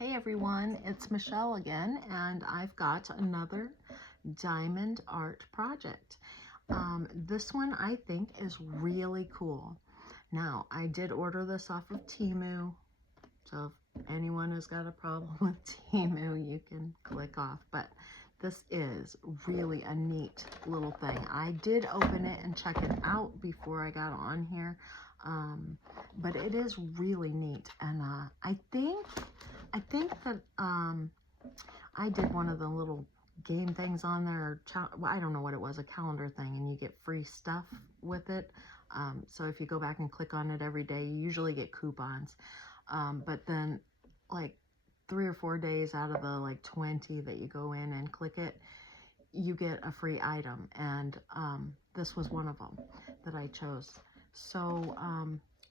Hey everyone, it's Michelle again, and I've got another diamond art project. This one I think is really cool. Now, I did order this off of Temu, so if anyone has got a problem with Temu, you can click off, but this is really a neat little thing. I did open it and check it out before I got on here, but it is really neat, and I think that I did one of the little game things on there. Well, I don't know what it was, a calendar thing, and you get free stuff with it. So if you go back and click on it every day, you usually get coupons. But then like 3 or 4 days out of the like 20 that you go in and click it, you get a free item. And this was one of them that I chose. So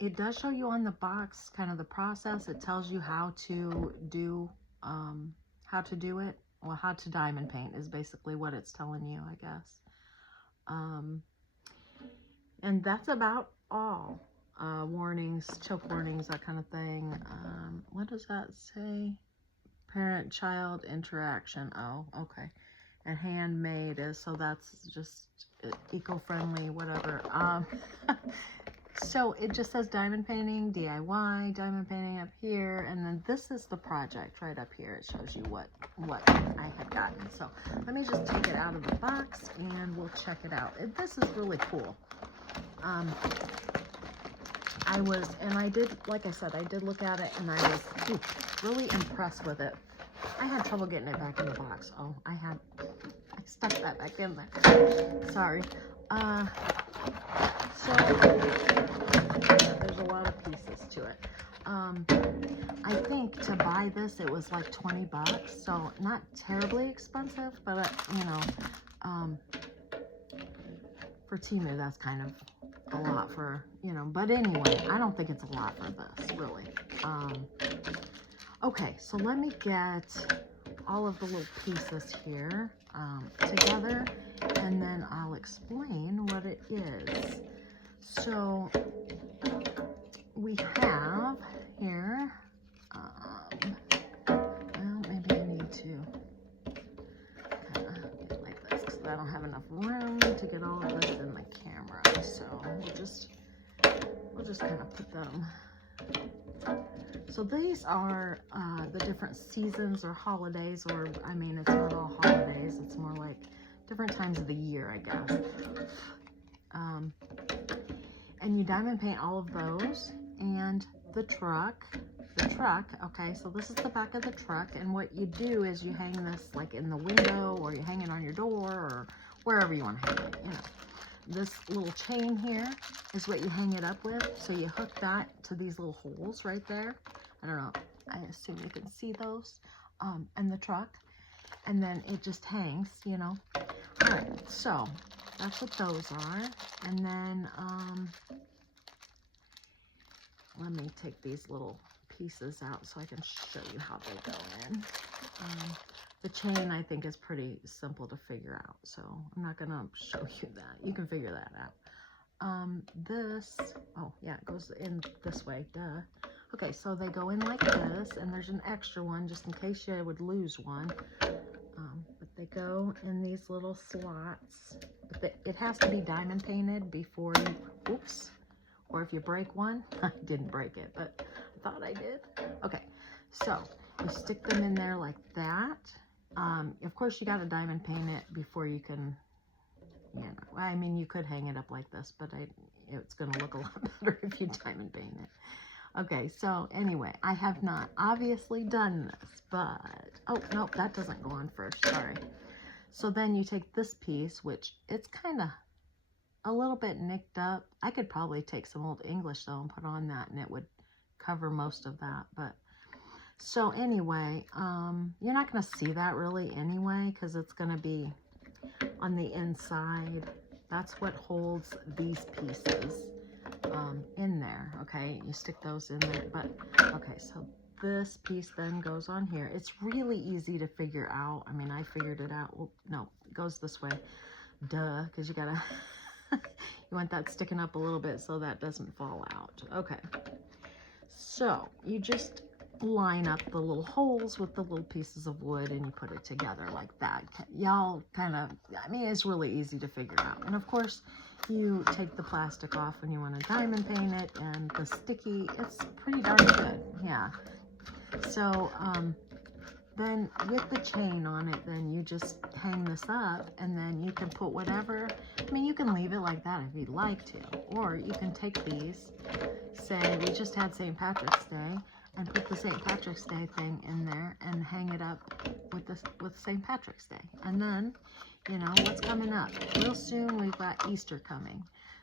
it does show you on the box kind of the process. It tells you how to do it. Well, how to diamond paint is basically what it's telling you, I guess. And that's about all. Warnings, choke warnings, that kind of thing. What does that say? Parent-child interaction. Oh, okay. And handmade is, so that's just eco-friendly, whatever. So it just says diamond painting, DIY, diamond painting up here, and then this is the project right up here. It shows you what I had gotten. So let me just take it out of the box and we'll check it out. This is really cool. I did, like I said, I did look at it and I was really impressed with it. I had trouble getting it back in the box. Oh, I stuck that back in there. Sorry. So there's a lot of pieces to it. I think to buy this, it was like 20 bucks. So not terribly expensive, but you know, for Temu, that's kind of a lot for, you know, but anyway, I don't think it's a lot for this, really. Okay, so let me get all of the little pieces here together, and then I'll explain what it is. So we have here, well, maybe I need to kind of get it like this because I don't have enough room to get all of this in the camera. So we'll just kind of put them. So these are the different seasons or holidays, or I mean, it's not all holidays, it's more like different times of the year, I guess. And you diamond paint all of those, and the truck, okay, so this is the back of the truck, and what you do is you hang this like in the window, or you hang it on your door, or wherever you want to hang it, you know. This little chain here is what you hang it up with, so you hook that to these little holes right there. I don't know, I assume you can see those, and the truck, and then it just hangs, you know. All right, so that's what those are. And then let me take these little pieces out so I can show you how they go in. The chain, I think, is pretty simple to figure out, so I'm not gonna show you that. You can figure that out. This, oh yeah, it goes in this way, duh. Okay, so they go in like this, and there's an extra one just in case you would lose one. But they go in these little slots. But it has to be diamond painted before you, oops, or if you break one, I didn't break it, but I thought I did. Okay, so you stick them in there like that. Of course, you got to diamond paint it before you can, you know, I mean, you could hang it up like this, but it's going to look a lot better if you diamond paint it. Okay, so anyway, I have not obviously done this, but, oh, no, that doesn't go on first, sorry. So then you take this piece, which it's kind of a little bit nicked up. I could probably take some old English, though, and put on that, and it would cover most of that, but, so anyway, you're not going to see that really anyway, because it's going to be on the inside. That's what holds these pieces in there. Okay, you stick those in there, but okay, so this piece then goes on here. It's really easy to figure out. I mean, I figured it out. Well, no, it goes this way, duh, because you gotta you want that sticking up a little bit so that doesn't fall out. Okay, so you just line up the little holes with the little pieces of wood and you put it together like that. Y'all kind of, I mean, it's really easy to figure out. And of course, you take the plastic off when you want to diamond paint it, and the sticky, it's pretty darn good. Yeah. So, then with the chain on it, then you just hang this up, and then you can put whatever, I mean, you can leave it like that if you'd like to, or you can take these, say we just had St. Patrick's Day, and put the St. Patrick's Day thing in there and hang it up with this, with St. Patrick's Day. And then, you know, what's coming up? Real soon we've got Easter coming.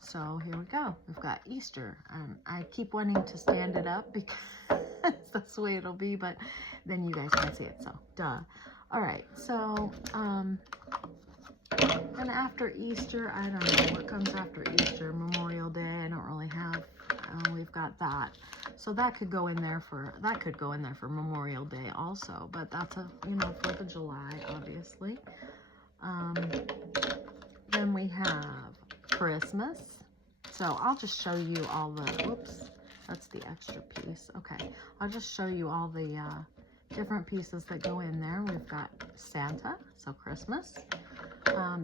So here we go. We've got Easter. I keep wanting to stand it up because that's the way it'll be, but then you guys can see it, so duh. All right, so and after Easter, I don't know what comes after Easter. Memorial Day, I don't really have. We've got that, so that could go in there for Memorial Day also, but that's a, you know, 4th of July, obviously. Then we have Christmas. So I'll just show you all the, oops, that's the extra piece. Okay, I'll just show you all the different pieces that go in there. We've got Santa, so Christmas.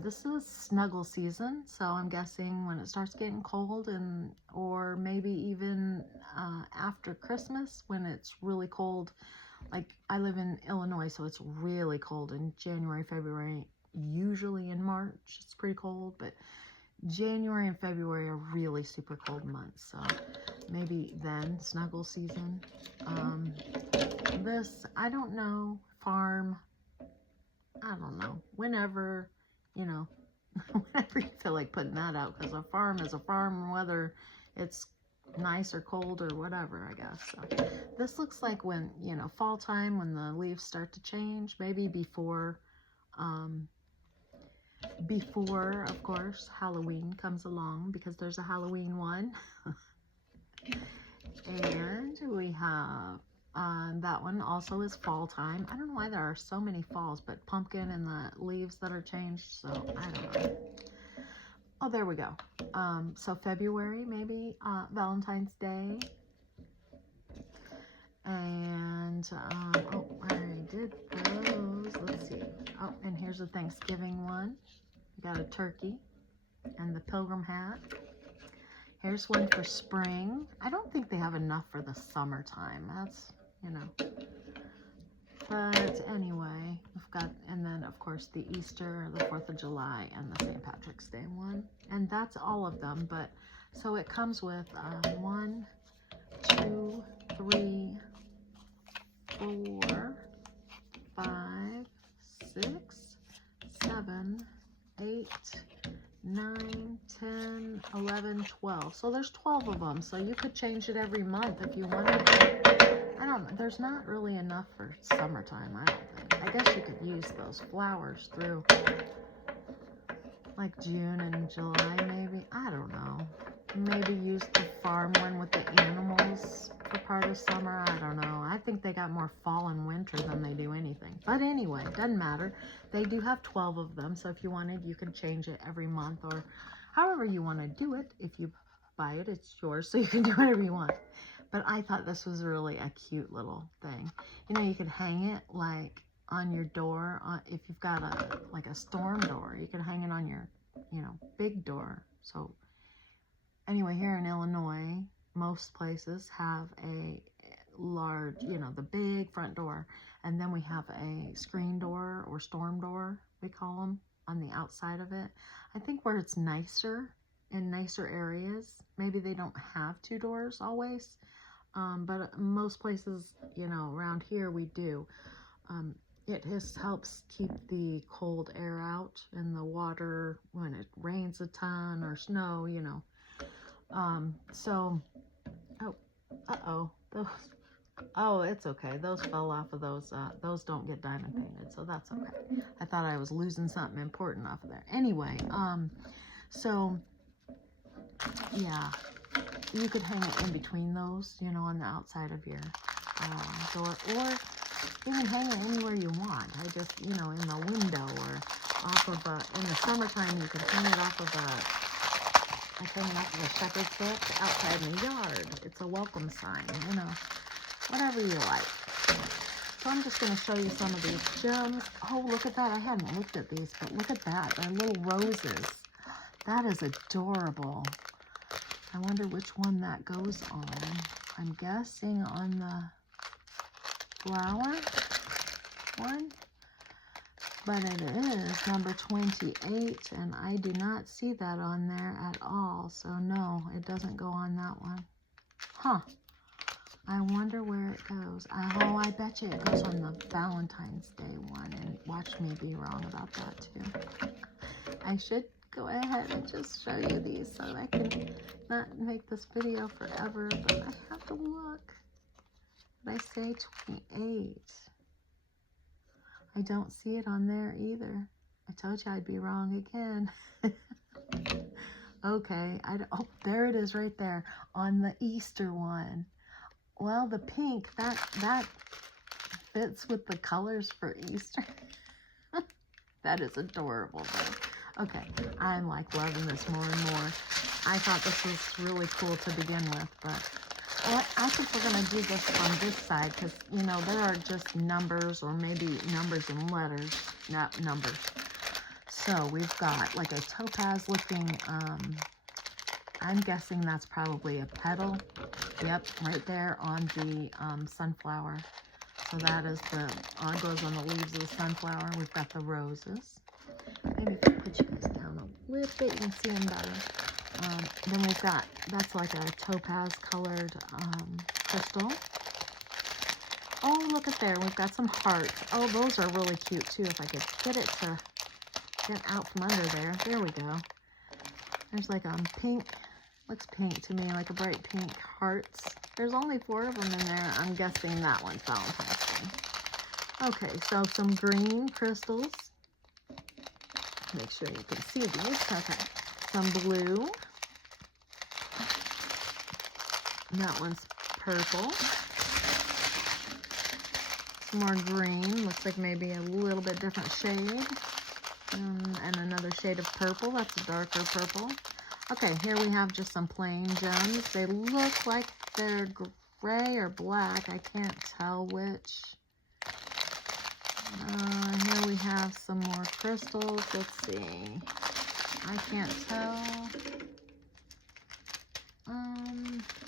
This is snuggle season, so I'm guessing when it starts getting cold, and or maybe even after Christmas when it's really cold. Like, I live in Illinois, so it's really cold in January, February, usually in March it's pretty cold, but January and February are really super cold months, so maybe then snuggle season. This, I don't know, farm, I don't know, whenever, you know, whenever you feel like putting that out, because a farm is a farm, whether it's nice or cold or whatever, I guess. So this looks like when, you know, fall time, when the leaves start to change, maybe before, of course, Halloween comes along, because there's a Halloween one. And we have that one also is fall time. I don't know why there are so many falls, but pumpkin and the leaves that are changed, so I don't know. Oh, there we go. So February, maybe Valentine's Day. And oh, I did those. Let's see. Oh, and here's the Thanksgiving one. We got a turkey and the pilgrim hat. Here's one for spring. I don't think they have enough for the summertime. That's, you know. But anyway, we've got, and then of course the Easter, the 4th of July, and the St. Patrick's Day one. And that's all of them. But so it comes with 1, 2, 3, 4, 5, 6, 7, 8, 9, 10, 11, 12. So there's 12 of them. So you could change it every month if you wanted to. I don't know. There's not really enough for summertime, I don't think. I guess you could use those flowers through like June and July, maybe. I don't know. Maybe use the farm one with the animals for part of summer. I don't know. I think they got more fall and winter than they do anything. But anyway, doesn't matter. They do have 12 of them. So if you wanted, you can change it every month or however you want to do it. If you buy it, it's yours. So you can do whatever you want. But I thought this was really a cute little thing. You know, you could hang it like on your door. If you've got like a storm door, you could hang it on your, you know, big door. So anyway, here in Illinois, most places have a large, you know, the big front door. And then we have a screen door or storm door, we call them, on the outside of it. I think where it's nicer, in nicer areas, maybe they don't have 2 doors always. But most places, you know, around here we do. It just helps keep the cold air out and the water when it rains a ton or snow, you know. So, oh, those, oh, it's okay. Those fell off of those don't get diamond painted, so that's okay. I thought I was losing something important off of there. Anyway, so, yeah. You could hang it in between those, you know, on the outside of your door, or you can hang it anywhere you want. I just, you know, in the window or off of in the summertime, you can hang it off of a shepherd's hook outside in the yard. It's a welcome sign, you know. whatever you like. So I'm just going to show you some of these gems. Oh, look at that. I hadn't looked at these, but look at that. They're little roses. That is adorable. I wonder which one that goes on. I'm guessing on the flower one. But it is number 28, and I do not see that on there at all. So no, it doesn't go on that one. Huh. I wonder where it goes. Oh, I bet you it goes on the Valentine's Day one. And watch me be wrong about that too. I should go ahead and just show you these so I can not make this video forever. But I have to look. Did I say 28? I don't see it on there either. I told you I'd be wrong again. Okay. Oh, there it is right there on the Easter one. Well, the pink, that fits with the colors for Easter. That is adorable, though. Okay. I'm like loving this more and more. I thought this was really cool to begin with, but I think we're going to do this from this side because, you know, there are just numbers or maybe numbers and letters, not numbers. So we've got like a topaz looking, I'm guessing that's probably a petal. Yep, right there on the sunflower. So that is it goes on the leaves of the sunflower. We've got the roses. Maybe if I put you guys down a little bit, you can see them better. Then we've got, that's like a topaz colored crystal. Oh, look at there. We've got some hearts. Oh, those are really cute too. If I could get it to get out from under there. There we go. There's like pink. Looks pink to me, like a bright pink hearts. There's only 4 of them in there. I'm guessing that one's Valentine's Day. Okay, so some green crystals. Make sure you can see these. Okay. Some blue. That one's purple. Some more green. Looks like maybe a little bit different shade. And another shade of purple. That's a darker purple. Okay, here we have just some plain gems. They look like they're gray or black. I can't tell which. Here we have some more crystals. Let's see. I can't tell.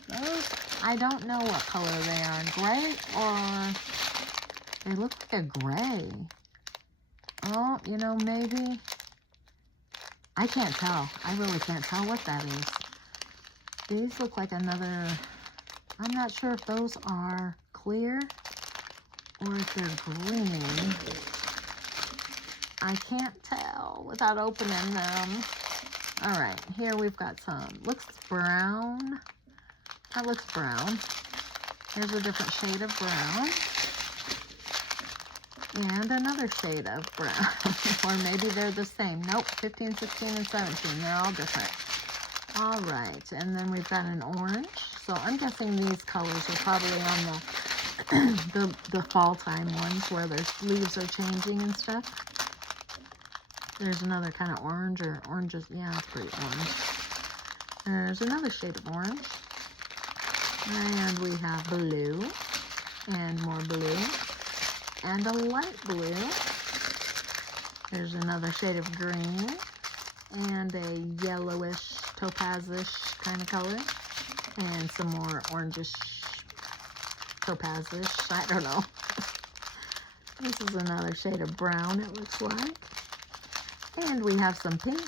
Those, I don't know what color they are. Gray or they look like a gray. Oh, you know, maybe. I can't tell. I really can't tell what that is. These look like another. I'm not sure if those are clear or if they're green. I can't tell without opening them. All right, here we've got some. Looks brown. That looks brown. There's a different shade of brown. And another shade of brown. Or maybe they're the same. Nope, 15, 16, and 17. They're all different. All right, and then we've got an orange. So I'm guessing these colors are probably on the fall time ones where their leaves are changing and stuff. There's another kind of orange or oranges. Yeah, it's pretty orange. There's another shade of orange. And we have blue and more blue and a light blue. There's another shade of green and a yellowish, topazish kind of color. And some more orangish, topazish. I don't know. This is another shade of brown, it looks like. And we have some pink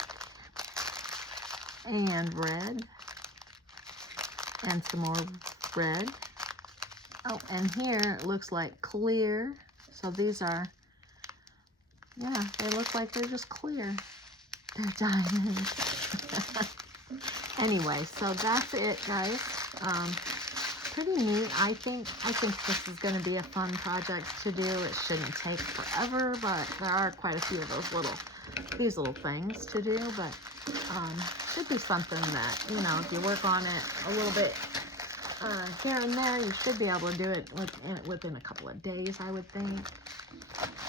and red and some more red. Oh, and here it looks like clear. So these are, yeah, they look like they're just clear. They're diamonds. Anyway, so that's it, guys. Pretty neat. I think this is going to be a fun project to do. It shouldn't take forever, but there are quite a few of these little things to do. But should be something that, you know, if you work on it a little bit here and there, you should be able to do it within a couple of days, I would think.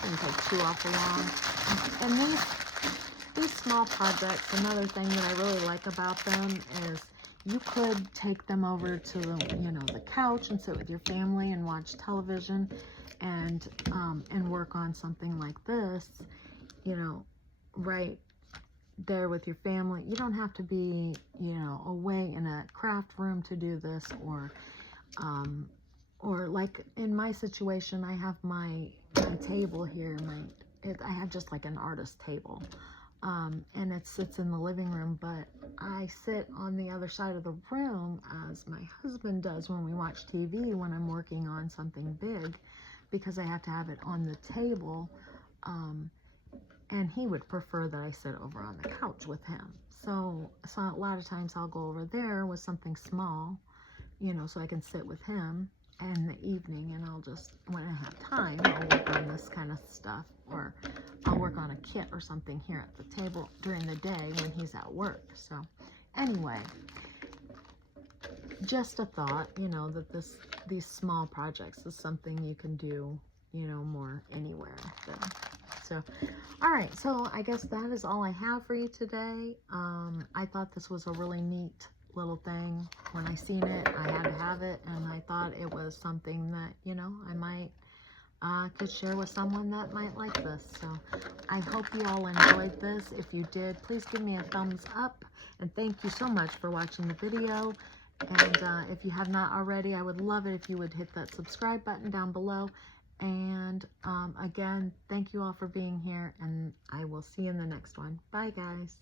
Shouldn't take too awful long. And these small projects, another thing that I really like about them is You could take them over to the, you know, the couch and sit with your family and watch television and work on something like this, you know, right there with your family. You don't have to be, you know, away in a craft room to do this, or like in my situation, I have my table here, I have just like an artist table, and it sits in the living room, but I sit on the other side of the room as my husband does when we watch TV when I'm working on something big, because I have to have it on the table, and he would prefer that I sit over on the couch with him. So a lot of times I'll go over there with something small, you know, so I can sit with him in the evening, and I'll just, when I have time, I'll work on this kind of stuff, or I'll work on a kit or something here at the table during the day when he's at work. So anyway, just a thought, you know, that these small projects is something you can do, you know, more anywhere. So all right, so I guess that is all I have for you today. I thought this was a really neat little thing. When I seen it, I had to have it, and I thought it was something that, you know, I might could share with someone that might like this. So I hope you all enjoyed this. If you did, please give me a thumbs up, and thank you so much for watching the video. And if you have not already, I would love it if you would hit that subscribe button down below. And again, thank you all for being here, and I will see you in the next one. Bye, guys.